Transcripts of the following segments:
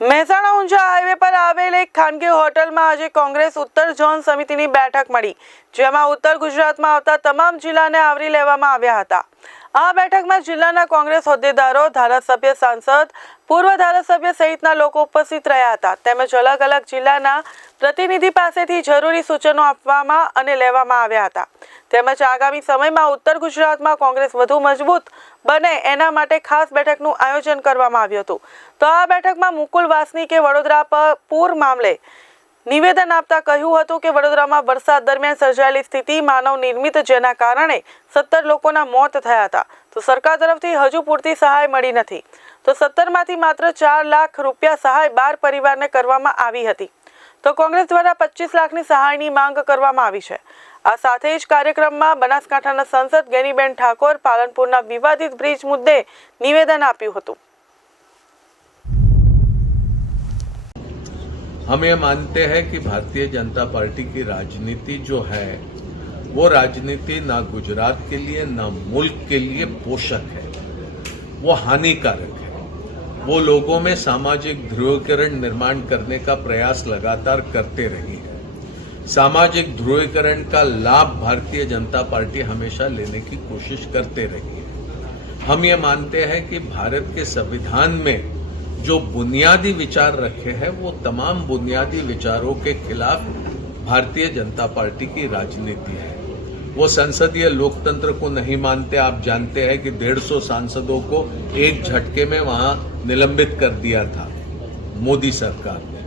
Mehsana Unjha highway પર આવેલ એક ખાનગી હોટલમાં આજે કોંગ્રેસ ઉત્તર ઝોન સમિતિની બેઠક મળી, જેમાં ઉત્તર ગુજરાતમાં આવતા તમામ જિલ્લાને આવરી લેવામાં આવ્યા હતા. આ બેઠકમાં જિલ્લાના કોંગ્રેસ હોદ્દેદારો, ધારાસભ્ય, સાંસદ, પૂર્વ ધારાસભ્ય સહિતના લોકો ઉપસ્થિત રહ્યા હતા. તેમજ અલગ અલગ જિલ્લાના પ્રતિનિધિ પાસેથી જરૂરી સૂચનો આપવામાં અને લેવામાં આવ્યા હતા. તેમજ આગામી સમયમાં ઉત્તર ગુજરાતમાં કોંગ્રેસ વધુ મજબૂત બને એના માટે ખાસ બેઠકનું આયોજન કરવામાં આવ્યું હતું. તો આ બેઠકમાં મુકુલ વાસનિકે વડોદરા પર પૂર મામલે નિવેદન આપતા કહ્યું હતું કે વડોદરામાં વરસાદ દરમિયાન સર્જાયેલી સ્થિતિ માનવ નિર્મિત જેના કારણે સત્તર લોકોના મોત થયા હતા. તો સરકાર તરફથી હજુ પૂરતી સહાય મળી નથી. તો સત્તરમાંથી માત્ર ચાર લાખ રૂપિયા સહાય બાર પરિવારને કરવામાં આવી હતી. તો કોંગ્રેસ દ્વારા પચીસ લાખની સહાયની માંગ કરવામાં આવી છે. આ સાથે જ કાર્યક્રમમાં બનાસકાંઠાના સાંસદ ગેનીબેન ઠાકોર પાલનપુરના વિવાદિત બ્રિજ મુદ્દે નિવેદન આપ્યું હતું. हम ये मानते हैं कि भारतीय जनता पार्टी की राजनीति जो है, वो राजनीति ना गुजरात के लिए, ना मुल्क के लिए पोषक है। वो हानिकारक है। वो लोगों में सामाजिक ध्रुवीकरण निर्माण करने का प्रयास लगातार करते रही है। सामाजिक ध्रुवीकरण का लाभ भारतीय जनता पार्टी हमेशा लेने की कोशिश करते रही है। हम ये मानते हैं कि भारत के संविधान में जो बुनियादी विचार रखे हैं, वो तमाम बुनियादी विचारों के खिलाफ भारतीय जनता पार्टी की राजनीति है। वो संसदीय लोकतंत्र को नहीं मानते। आप जानते हैं कि डेढ़ सौ सांसदों को एक झटके में वहाँ निलंबित कर दिया था मोदी सरकार ने।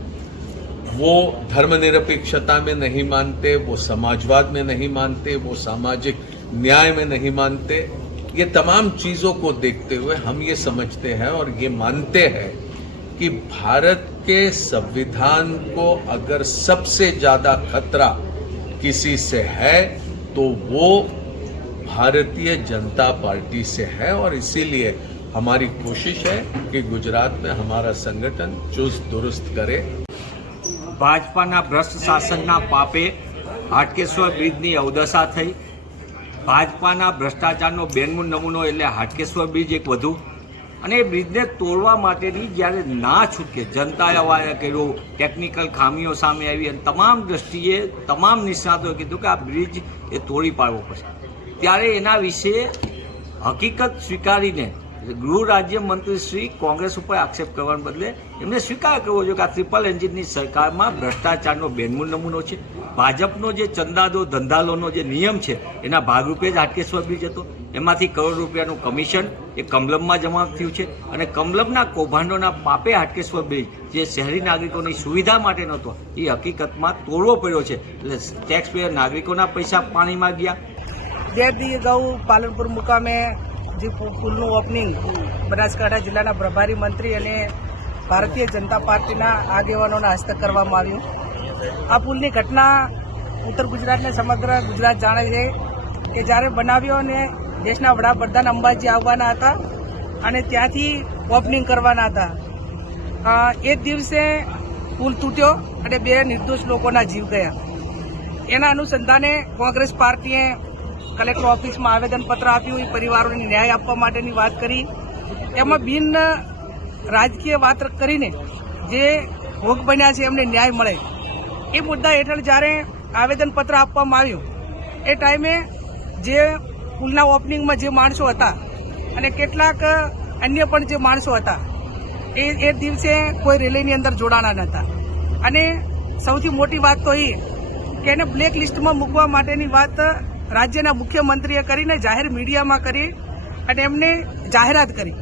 वो धर्मनिरपेक्षता में नहीं मानते, वो समाजवाद में नहीं मानते, वो सामाजिक न्याय में नहीं मानते। ये तमाम चीज़ों को देखते हुए हम ये समझते हैं और ये मानते हैं कि भारत के संविधान को अगर सबसे ज्यादा खतरा किसी से है तो वो भारतीय जनता पार्टी से है और इसीलिए हमारी कोशिश है कि गुजरात में हमारा संगठन चुस्त दुरुस्त करे ભાજપાના ભ્રષ્ટ શાસનના પાપે હાટકેશ્વર બ્રિજની અવદશા થઈ ભાજપાના ભ્રષ્ટાચારનો બેનમૂન નમૂનો એટલે હાટકેશ્વર બ્રિજ એક વધુ અને એ બ્રિજને તોડવા માટેની જ્યારે ના છૂટકે, જનતાએ અવાજ કર્યો ટેકનિકલ ખામીઓ સામે આવી અને તમામ દ્રષ્ટિએ, તમામ નિષ્ણાતોએ કીધું કે આ બ્રિજ એ તોડી પાડવો પડશે. ત્યારે એના વિશે હકીકત સ્વીકારીને ગૃહ રાજ્ય મંત્રી શ્રી કોંગ્રેસ ઉપર આક્ષેપ કરવાને બદલે એમને સ્વીકાર કરવો જોઈએ કે આ ટ્રિપલ એન્જિનની સરકારમાં ભ્રષ્ટાચારનો બેનમૂન નમૂનો છે. ભાજપનો જે ચંદાદો, ધંધાલોનો જે નિયમ છે, એના ભાગરૂપે જ હાટકેશ્વર બ્રિજ હતો. એમાંથી કરોડ રૂપિયાનું કમિશન એ કમલમમાં જમા થયું છે અને કમલમના કૌભાંડોના પાપે હાટકેશ્વર બ્રિજ, જે શહેરી નાગરિકોની સુવિધા માટે નહોતો, એ હકીકતમાં તોડવો પડ્યો છે. એટલે ટેક્સ પેયર નાગરિકોના પૈસા પાણીમાં ગયા. બે દી અગાઉ પાલનપુર મુકામે જે પુલનું ઓપનિંગ બનાસકાંઠા જિલ્લાના પ્રભારી મંત્રી અને ભારતીય જનતા પાર્ટીના આગેવાનોના હસ્તક કરવામાં આવ્યું. આ પુલની ઘટના ઉત્તર ગુજરાતને સમગ્ર ગુજરાત જાણે છે કે જ્યારે બનાવ્યો અને દેશના વડાપ્રધાન અંબાજી આવવાના હતા અને ત્યાંથી ઓપનિંગ કરવાના હતા. એ જ દિવસે પુલ તૂટ્યો અને બે નિર્દોષ લોકોના જીવ ગયા. એના અનુસંધાને કોંગ્રેસ પાર્ટીએ કલેક્ટર ઓફિસમાં આવેદનપત્ર આપ્યું, એ પરિવારોને ન્યાય આપવા માટેની વાત કરી. એમાં બિન રાજકીય વાત કરીને જે ભોગ બન્યા છે, એમને ન્યાય મળે. એ મુદ્દા હેઠળ જ્યારે આવેદનપત્ર આપવામાં આવ્યું, એ ટાઈમે જે પુલના ઓપનિંગમાં જે માણસો હતા અને કેટલાક અન્ય પણ જે માણસો હતા, એ એ દિવસે કોઈ રેલીની અંદર જોડાણા નહોતા. અને સૌથી મોટી વાત તો એ કે એને બ્લેક લિસ્ટમાં મૂકવા માટેની વાત રાજ્યના મુખ્યમંત્રીએ કરીને જાહેર મીડિયામાં કરી અને એમને જાહેરાત કરી.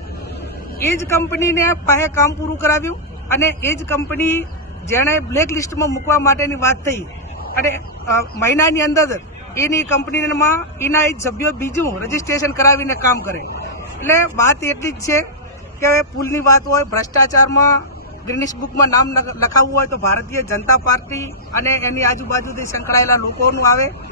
એ જ કંપનીને પાસે કામ પૂરું કરાવ્યું અને એ જ કંપની જેણે બ્લેક લિસ્ટમાં મૂકવા માટેની વાત થઈ અને મહિનાની અંદર એની કંપનીમાં એના એ સભ્યો બીજું રજીસ્ટ્રેશન કરાવીને કામ કરે. એટલે વાત એટલી જ છે કે પુલની વાત હોય, ભ્રષ્ટાચારમાં ગ્રીનિશ બુકમાં નામ લખાવવું હોય તો ભારતીય જનતા પાર્ટી અને એની આજુબાજુથી સંકળાયેલા લોકોનું આવે.